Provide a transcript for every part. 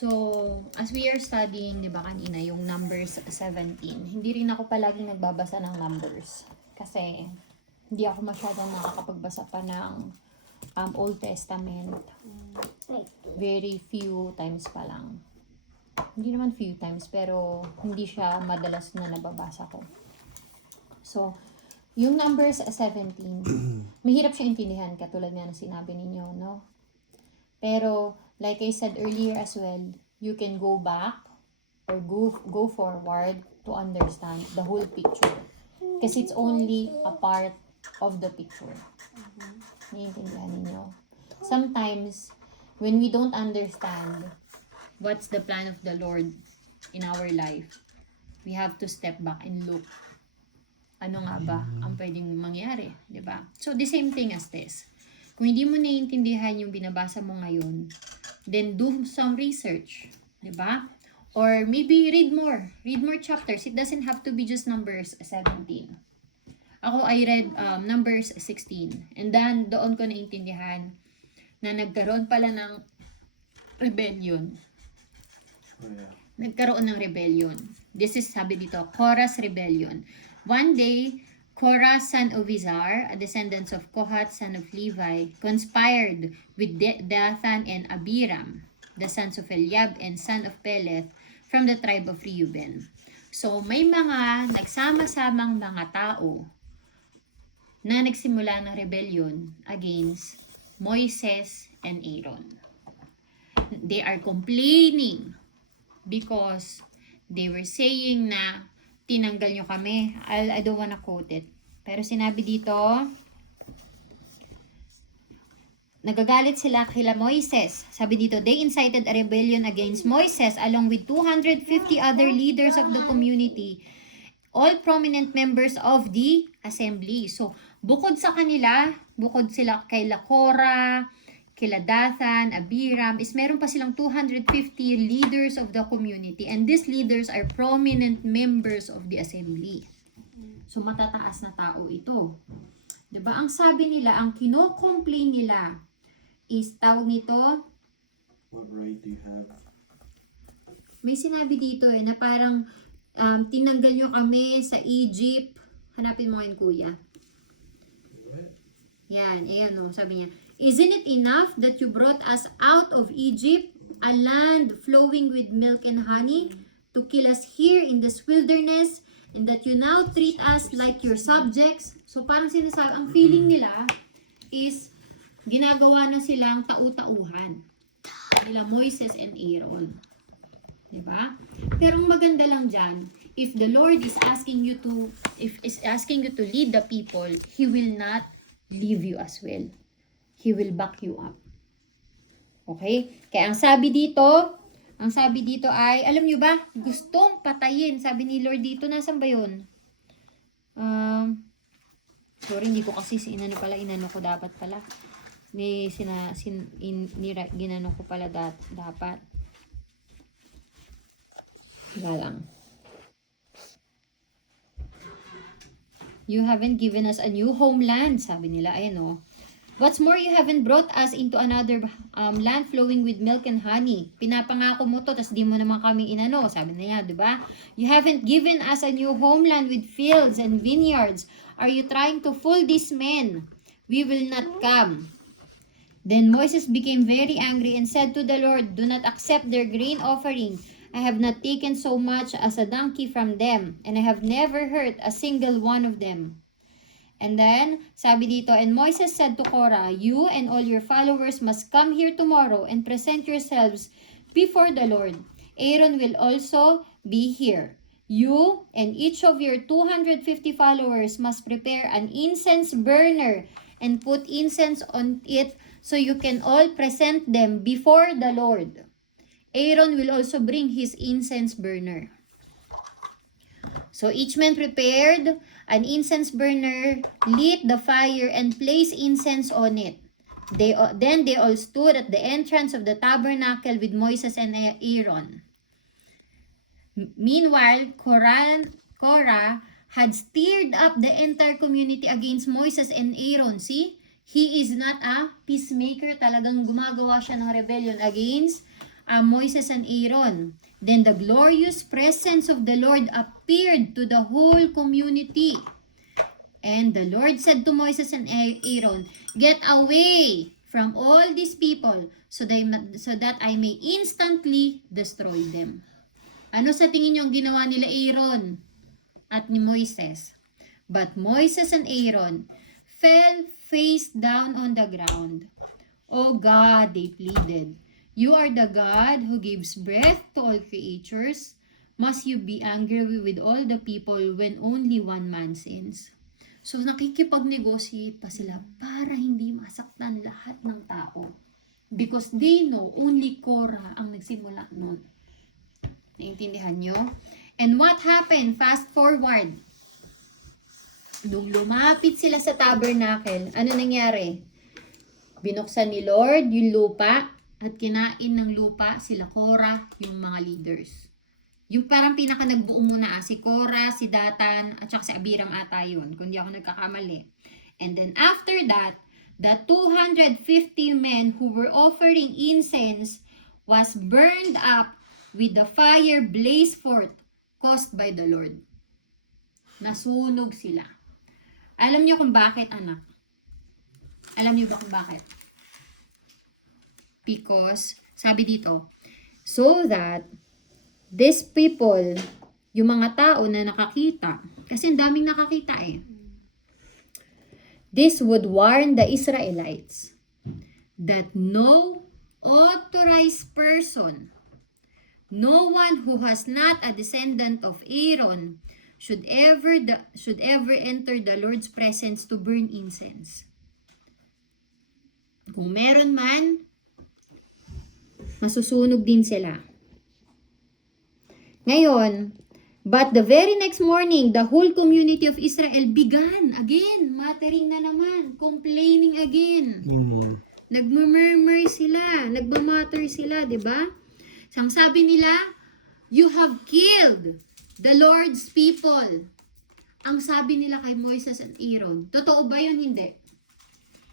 So, as we are studying, di ba kanina, yung Numbers 17, hindi rin ako palaging nagbabasa ng Numbers. Kasi, hindi ako masyadong nakakapagbasa pa ng Old Testament. Very few times pa lang. Hindi naman few times, pero hindi siya madalas na nababasa ko. So, yung Numbers 17, mahirap siya intindihan, katulad nga ng sinabi ninyo, no? Pero, like I said earlier as well, you can go back or go forward to understand the whole picture. Kasi it's only a part of the picture. Naiintindihan ninyo? Sometimes, when we don't understand what's the plan of the Lord in our life, we have to step back and look. Ano nga ba ang pwedeng mangyari, di ba? So, the same thing as this. Kung hindi mo naiintindihan yung binabasa mo ngayon, then do some research, di ba? Or maybe read more chapters. It doesn't have to be just Numbers 17. Ako, I read Numbers 16. And then, doon ko naiintindihan na nagkaroon pala ng rebellion. Nagkaroon ng rebellion. This is, sabi dito, Korah's rebellion. One day, Korah, son of Izhar, a descendant of Kohath, son of Levi, conspired with Dathan and Abiram, the sons of Eliab and son of Peleth, from the tribe of Reuben. So, may mga nagsama-samang mga tao na nagsimula ng rebellion against Moises and Aaron. They are complaining because they were saying na tinanggal nyo kami. I don't wanna quote it. Pero sinabi dito, nagagalit sila kila Moises. Sabi dito, they incited a rebellion against Moises along with 250 other leaders of the community, all prominent members of the assembly. So, bukod sa kanila, bukod sila kay Korah, kila Dathan, Abiram, is meron pa silang 250 leaders of the community. And these leaders are prominent members of the assembly. So, matataas na tao ito. Diba? Ang sabi nila, ang kino-complain nila is, tawag nito, What right do you have? may sinabi dito na parang tinanggal nyo kami sa Egypt. Hanapin mo ngayon, kuya. What? Yan, ayan o, sabi niya, isn't it enough that you brought us out of Egypt, a land flowing with milk and honey, to kill us here in this wilderness, and that you now treat us like your subjects? So parang sinasabi, ang feeling nila is ginagawa na silang tau-tauhan nila Moises and Aaron. Diba? Pero ang maganda lang dyan, if the Lord is asking you to, lead the people, He will not leave you as well. He will back you up. Okay? Kaya ang sabi dito ay, alam nyo ba, gustong patayin. Sabi ni Lord dito, nasan ba yun? Sorry, hindi ko kasi inano ko dapat pala. Ginano ko pala dapat. Wala lang. You haven't given us a new homeland, sabi nila. Ayan o. What's more, you haven't brought us into another land flowing with milk and honey. Pinapangako mo to, tas di mo naman kami inano. Sabi niya, di ba? You haven't given us a new homeland with fields and vineyards. Are you trying to fool these men? We will not come. Then Moses became very angry and said to the Lord, do not accept their grain offering. I have not taken so much as a donkey from them, and I have never hurt a single one of them. And then, sabi dito, and Moses said to Korah, you and all your followers must come here tomorrow and present yourselves before the Lord. Aaron will also be here. You and each of your 250 followers must prepare an incense burner and put incense on it so you can all present them before the Lord. Aaron will also bring his incense burner. So each man prepared an incense burner, lit the fire, and placed incense on it. Then they all stood at the entrance of the tabernacle with Moses and Aaron. Meanwhile, Korah had stirred up the entire community against Moses and Aaron. See? He is not a peacemaker. Talagang gumagawa siya ng rebellion against Moses and Aaron. Then the glorious presence of the Lord appeared to the whole community. And the Lord said to Moses and Aaron, "Get away from all these people so that I may instantly destroy them." Ano sa tingin niyo ang ginawa nila Aaron at ni Moises? But Moses and Aaron fell face down on the ground. "Oh God," they pleaded, "you are the God who gives breath to all creatures. Must you be angry with all the people when only one man sins?" So nakikipag-negotiate pa sila para hindi masaktan lahat ng tao. Because they know only Korah ang nagsimula nun. Naintindihan nyo? And what happened? Fast forward. Nung lumapit sila sa tabernacle, ano nangyari? Binuksan ni Lord yung lupa at kinain ng lupa sila Korah, yung mga leaders. Yung parang pinaka nagbuo muna si Korah, si Datan, at saka si Abiram ata yun, kung di ako nagkakamali. And then after that, the 250 men who were offering incense was burned up with the fire blaze forth caused by the Lord. Nasunog sila. Alam niyo kung bakit, anak? Alam niyo ba kung bakit? Because, sabi dito, so that these people, yung mga tao na nakakita, kasi ang daming nakakita eh. This would warn the Israelites that no authorized person, no one who has not a descendant of Aaron, should ever enter the Lord's presence to burn incense. Kung meron man, masusunog din sila. Ngayon, but the very next morning, the whole community of Israel began again, muttering na naman, complaining again. Nagmurmur sila, nagmamatter sila, di ba? Ang sabi nila, "You have killed the Lord's people." Ang sabi nila kay Moses and Aaron, totoo ba yun? Hindi.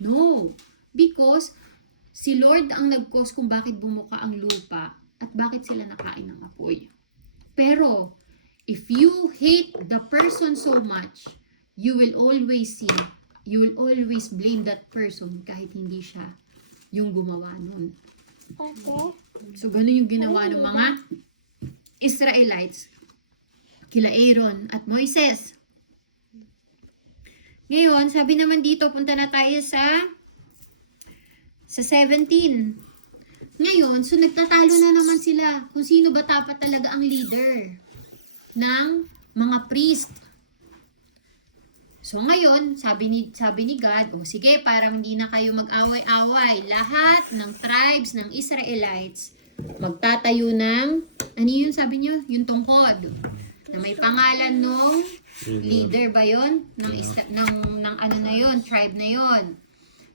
No. Because si Lord ang nag-cause kung bakit bumuka ang lupa at bakit sila nakain ng apoy. Pero, if you hate the person so much, you will always blame that person kahit hindi siya yung gumawa nun. So, ganun yung ginawa ng mga Israelites kila Aaron at Moises. Ngayon, sabi naman dito, punta na tayo sa 17. Ngayon, so nagtatalo na naman sila kung sino ba dapat talaga ang leader ng mga priest. So ngayon, sabi ni God, sige, para hindi na kayo mag-away-away, lahat ng tribes ng Israelites magtatayo ng, ano yun sabi niyo? Yung tungkod. Na may pangalan nung leader ba yun? Ng ano na yun, tribe na yun.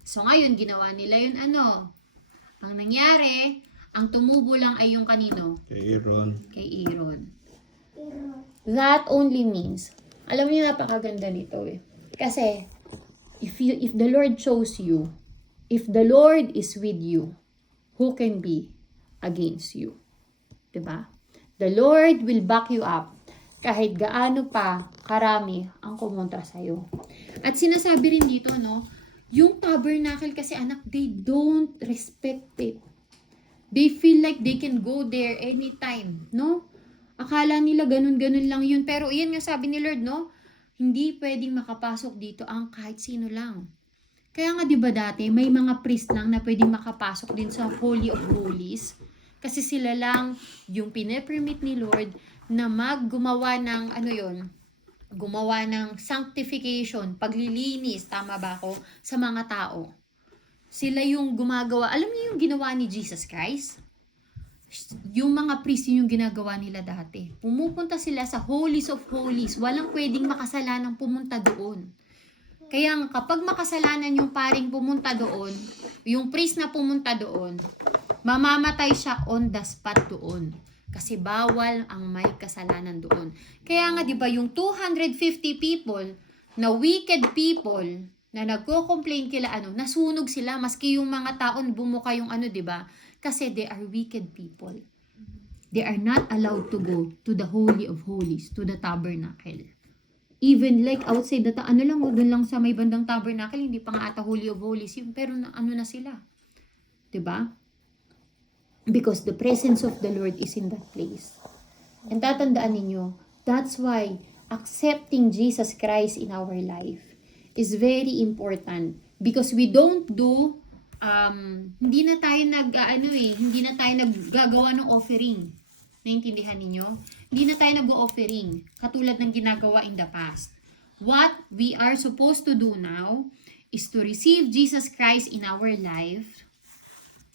So ngayon, ginawa nila yun ano? Ang nangyari, ang tumubo lang ay yung kanino? Kay Aaron. Kay Aaron. That only means, alam niyo napakaganda nito eh. Kasi, if the Lord chose you, if the Lord is with you, who can be against you? Diba? The Lord will back you up kahit gaano pa karami ang kumontra sa'yo. At sinasabi rin dito, no, yung tabernacle kasi anak, they don't respect it. They feel like they can go there anytime, no? Akala nila ganun-ganun lang yun. Pero iyan nga sabi ni Lord, no? Hindi pwedeng makapasok dito ang kahit sino lang. Kaya nga 'di ba dati, may mga priest lang na pwedeng makapasok din sa Holy of Holies. Kasi sila lang yung pine-permit ni Lord na gumawa ng gumawa ng sanctification, paglilinis, tama ba ako, sa mga tao. Sila yung gumagawa. Alam niyo yung ginawa ni Jesus Christ? Yung mga priest yung ginagawa nila dati. Pumupunta sila sa Holies of Holies. Walang pwedeng makasalanang pumunta doon. Kaya kapag makasalanan yung paring pumunta doon, yung priest na pumunta doon, mamamatay siya on the spot doon. Kasi bawal ang may kasalanan doon. Kaya nga 'di ba yung 250 people na wicked people na nagko-complain kila nasunog sila maski yung mga taon bumuka yung 'di ba? Kasi they are wicked people. They are not allowed to go to the Holy of Holies, to the tabernacle. Even like outside the doon lang sa may bandang tabernacle, hindi pa nga ata Holy of Holies yun, pero na sila. 'Di ba? Because the presence of the Lord is in that place. And tatandaan ninyo, that's why accepting Jesus Christ in our life is very important. Because we don't do, hindi na tayo naggagawa ng offering. Naintindihan ninyo? Hindi na tayo nag-offering, katulad ng ginagawa in the past. What we are supposed to do now is to receive Jesus Christ in our life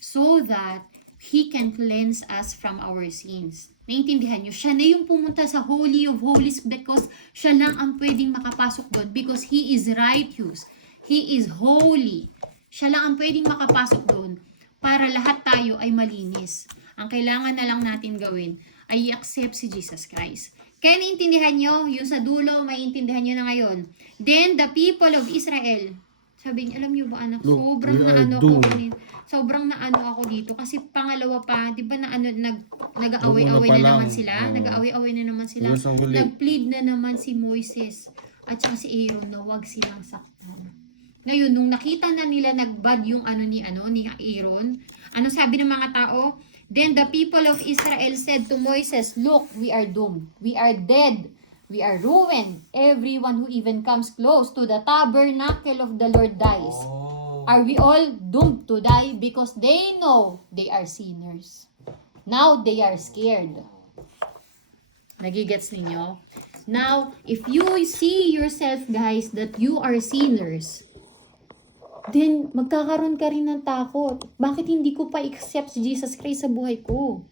so that He can cleanse us from our sins. Naintindihan nyo? Siya na yung pumunta sa Holy of Holies because siya lang ang pwedeng makapasok doon because He is righteous. He is holy. Siya lang ang pwedeng makapasok doon para lahat tayo ay malinis. Ang kailangan na lang natin gawin ay i-accept si Jesus Christ. Kaya naintindihan nyo, yung sa dulo, maiintindihan nyo na ngayon. Then the people of Israel, sabi niya, alam nyo ba anak, sobrang naano ako dito. Kasi pangalawa pa, di ba nag-aaway-away na naman sila? Nag-aaway-away na naman sila. Nag-plead na naman si Moises at saka si Aaron na wag silang saktan. Ngayon, nung nakita na nila nagbad yung ni Aaron, ano sabi ng mga tao? Then the people of Israel said to Moses, look, we are doomed. We are dead. We are ruined. Everyone who even comes close to the tabernacle of the Lord dies. Are we all doomed to die? Because they know they are sinners. Now they are scared. Nagigets ninyo? Now, if you see yourself, guys, that you are sinners, then magkakaroon ka rin ng takot. Bakit hindi ko pa accept si Jesus Christ sa buhay ko?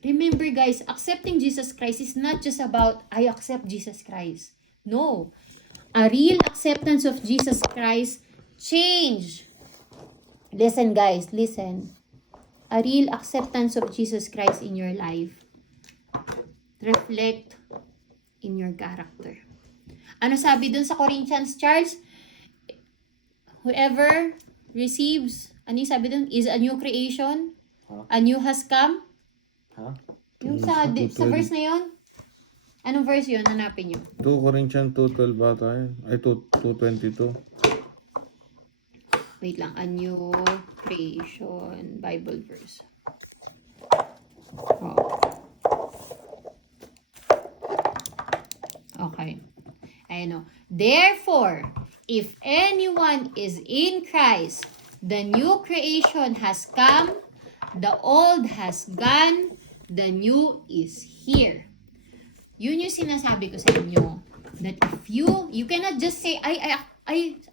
Remember guys, accepting Jesus Christ is not just about I accept Jesus Christ. No. A real acceptance of Jesus Christ change. Listen guys, listen. A real acceptance of Jesus Christ in your life reflect in your character. Ano sabi dun sa Corinthians, Charles? Whoever receives, ano yung sabi dun? Is a new creation? A new has come? Yung sa verse na yun? Anong verse yun? Hanapin nyo. 2 Corinthians 2:12 bata yun. Ay, 2:22. Wait lang. A new creation Bible verse. Oh. Okay. I know. Therefore, if anyone is in Christ, the new creation has come, the old has gone, the new is here. Yun yung sinasabi ko sa inyo. That if you cannot just say, I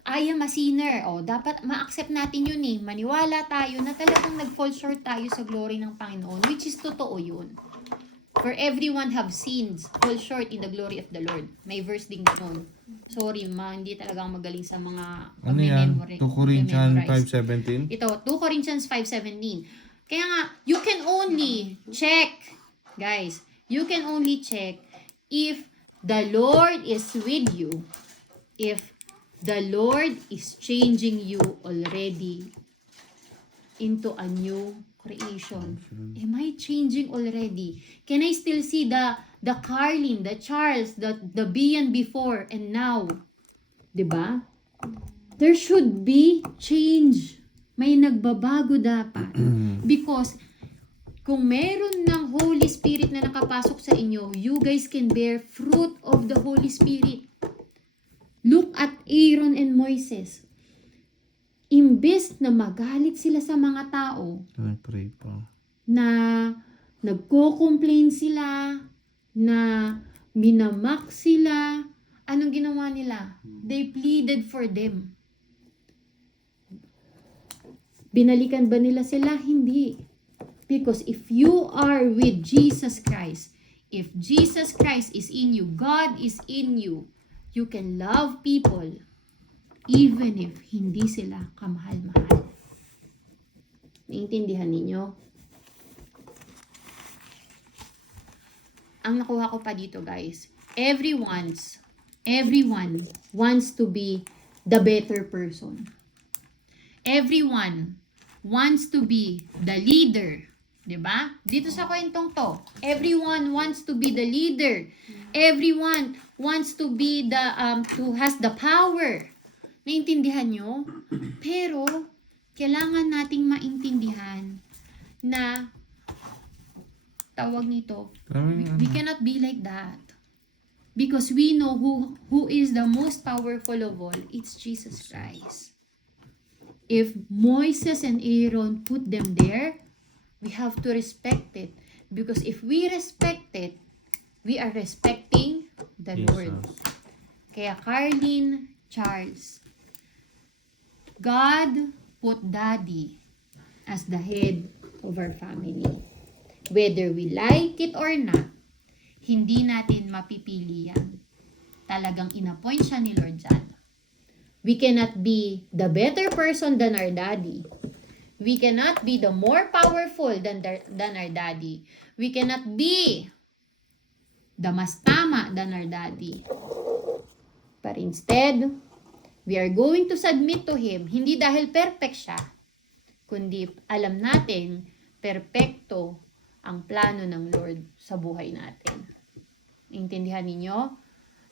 am a sinner. O, dapat ma-accept natin yun eh. Maniwala tayo na talagang nag-fall short tayo sa glory ng Panginoon. Which is totoo yun. For everyone have sinned, fall short in the glory of the Lord. May verse din doon. Sorry hindi talaga ako magaling sa mga Ano yan? 2 Corinthians 5:17? Ito, 2 Corinthians 5:17. Kaya nga, you can only check, guys, you can only check if the Lord is with you, if the Lord is changing you already into a new creation. Am I changing already? Can I still see the Carlin, the Charles, the Bian before and now? 'Di ba? There should be change. May nagbabago dapat. Because kung meron ng Holy Spirit na nakapasok sa inyo, you guys can bear fruit of the Holy Spirit. Look at Aaron and Moises. Imbes na magalit sila sa mga tao, Pray pa. na nagko-complain sila, na minamak sila, anong ginawa nila? They pleaded for them. Binalikan ba nila sila? Hindi. Because if you are with Jesus Christ, if Jesus Christ is in you, God is in you, you can love people even if hindi sila kamahal-mahal. Naintindihan ninyo? Ang nakuha ko pa dito guys, everyone wants to be the better person. Everyone wants to be the leader. 'Di ba? Dito sa kwentong to, everyone wants to be the leader. Everyone wants to be the to has the power. Naintindihan nyo? Pero kailangan nating maintindihan na tawag nito, we cannot be like that. Because we know who is the most powerful of all. It's Jesus Christ. If Moses and Aaron put them there, we have to respect it. Because if we respect it, we are respecting the Lord. Kaya Carlin, Charles, God put Daddy as the head of our family. Whether we like it or not, hindi natin mapipili yan. Talagang inappoint siya ni Lord dyan. We cannot be the better person than our daddy. We cannot be the more powerful than our daddy. We cannot be the mas tama than our daddy. But instead, we are going to submit to Him, hindi dahil perfect siya, kundi alam natin, perpekto ang plano ng Lord sa buhay natin. Intindihan ninyo?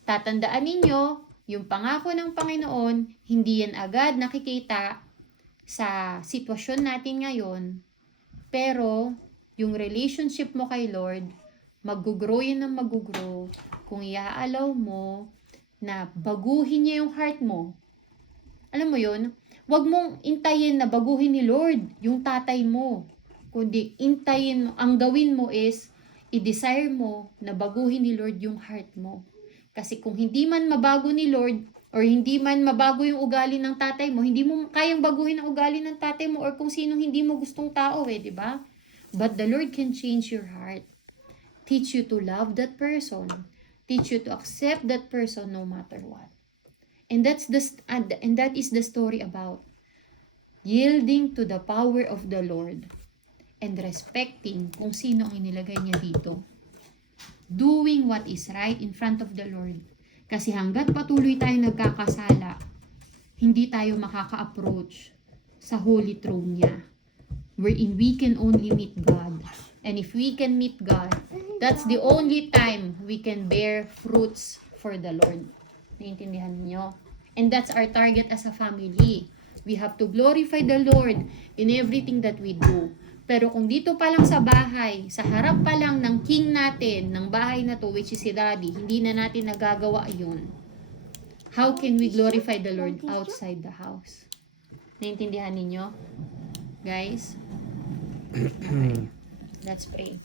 Tatandaan ninyo, yung pangako ng Panginoon, hindi yan agad nakikita sa sitwasyon natin ngayon, pero yung relationship mo kay Lord, mag-grow yan ng mag-grow kung iaalaw mo na baguhin niya yung heart mo. Alam mo yun? Huwag mong intayin na baguhin ni Lord yung tatay mo. Kundi intayin mo, ang gawin mo is, i-desire mo na baguhin ni Lord yung heart mo. Kasi kung hindi man mabago ni Lord, or hindi man mabago yung ugali ng tatay mo, hindi mo kayang baguhin ang ugali ng tatay mo, or kung sinong hindi mo gustong tao di ba? But the Lord can change your heart. Teach you to love that person. Teach you to accept that person no matter what. And that is the story about yielding to the power of the Lord and respecting kung sino ang inilagay niya dito. Doing what is right in front of the Lord. Kasi hanggat patuloy tayo nagkakasala, hindi tayo makaka-approach sa holy throne niya, wherein we can only meet God. And if we can meet God, that's the only time we can bear fruits for the Lord. Naintindihan niyo? And that's our target as a family. We have to glorify the Lord in everything that we do. Pero kung dito pa lang sa bahay, sa harap pa lang ng king natin, ng bahay na to, which is si Daddy, hindi na natin nagagawa yun, how can we glorify the Lord outside the house? Naintindihan ninyo? Guys? Okay. Let's pray.